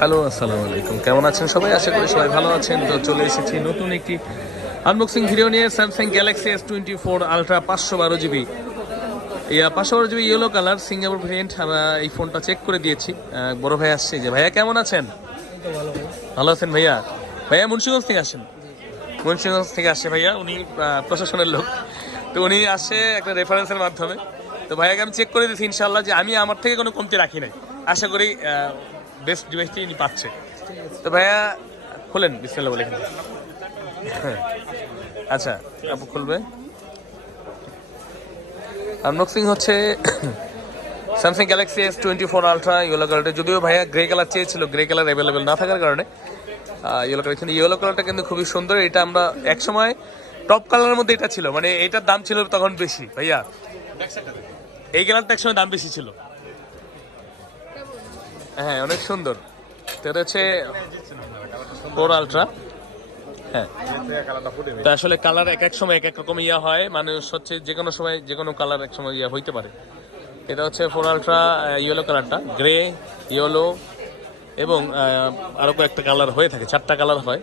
Hello, আসসালামু আলাইকুম। কেমন আছেন সবাই? আশা করি সবাই ভালো আছেন। তো চলে এসেছি নতুন একটি আনবক্সিং ভিডিও নিয়ে Samsung Galaxy S twenty four ultra পাঁচশো বারো জিবি ইয়া, পাঁচশো বারো GB yellow colour Singapore variant আমরা এই ফোনটা চেক করে দিয়েছি। বড় ভাই আসছে যে। ভাইয়া, কেমন আছেন? ভালো আছেন ভাইয়া? ভাইয়া, মুন্সিগঞ্জ থেকে আসেন? মুন্সিগঞ্জ থেকে আসছে ভাইয়া, উনি প্রশাসনের লোক। তো উনি আসে একটা রেফারেন্সের মাধ্যমে। তো ভাইয়াকে আমি চেক করে দিয়েছি ইনশাল্লাহ যে আমি আমার থেকে কোনো কমতি রাখি নাই। আশা করি বেস্ট ডিভাইসটি ইনি পাচ্ছে। তো ভাইয়া খুলেন বিসমিল্লাহ বলে হ্যাঁ। আচ্ছা আপু খুলবে। আনবক্সিং হচ্ছে Samsung Galaxy S twenty four ultra yellow কালারটা যদিও ভাইয়া গ্রে কালার চেয়েছিল গ্রে কালার অ্যাভেলেবেল না থাকার কারণে। ইয়েলো কালার কিন্তু ইয়েলো কালারটা কিন্তু খুবই সুন্দর। এটা আমরা এক সময় টপ কালারের মধ্যে এটা ছিল। মানে এটার দাম ছিল তখন বেশি ভাইয়া। এই কালারটা একসময় দাম বেশি ছিল। হ্যাঁ অনেক সুন্দর। এটা হচ্ছে ফোর আলট্রা হ্যাঁ। তো আসলে কালার এক এক সময় এক এক রকম ইয়া হয়। মানুষ হচ্ছে যে কোনো সময় যে কোনো কালার এক সময় ইয়া হইতে পারে। এটা হচ্ছে ফোর আলট্রা ইয়েলো কালারটা গ্রে ইয়েলো এবং আহ, আরও কয়েকটা কালার হয়ে থাকে। চারটা কালার হয়।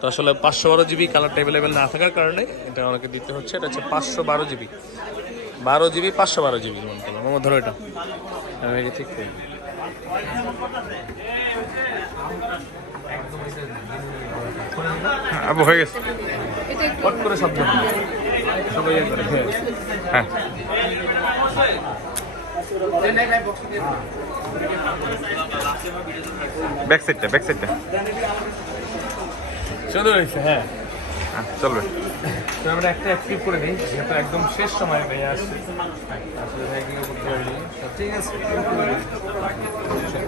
তো আসলে পাঁচশো বারো জিবি কালারটা অ্যাভেলেবেল না থাকার কারণে এটা অনেকে দিতে হচ্ছে। এটা হচ্ছে পাঁচশো বারো জিবি বারো জিবি পাঁচশো বারো জিবি মনে করলাম। আমার ধরো এটা। আমি ঠিক আবু হয়ে গেছে। হট করে শব্দ হয়। সবাই হ্যাঁ। হ্যাঁ। ব্যাক সাইডটা ব্যাক সাইডটা। সুন্দর হয়েছে হ্যাঁ। হ্যাঁ চলবে। আমরা একটা অ্যাক্টিভ করে দিই যেহেতু একদম শেষ সময় ভাই আসছে। আসলে ভাই করতে পারবি সব ঠিক আছে।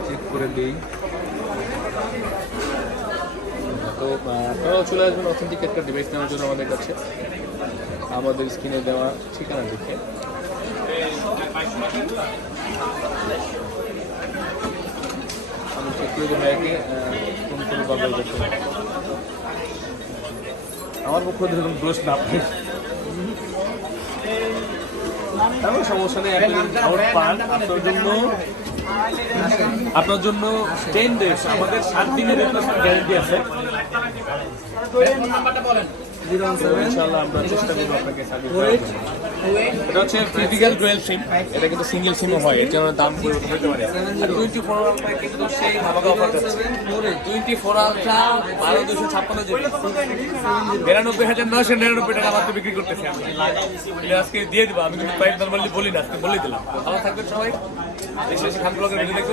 চেক করে দিই। তো আপনারাও চলে আসবেন অথেন্টিক একটা ডিভাইস নেওয়ার জন্য আমাদের কাছে। আমাদের স্ক্রিনে দেওয়া ঠিকানা লিখে আমি চেক করে বাজার আমার পক্ষ থেকে দোষ না পাই সমস্যা নেই পান। আপনার জন্য আপনার জন্য টেন ডেজ আমাদের সাত দিনের গ্যারেন্টি আছে। ডুয়েল সিম এটা কিন্তু সিঙ্গেল সিমও হয় দাম দুশো ছাপ্পান্ন হাজার নশো নিরানব্বই টাকা মাত্র বিক্রি করতেছি আমি আজকে দিয়ে দেবো, আমি কিন্তু প্রাইস নর্মালি বলি না, আজকে বলে দিলাম। ভালো থাকবেন সবাই। এসে খান ব্লগের ভিডিও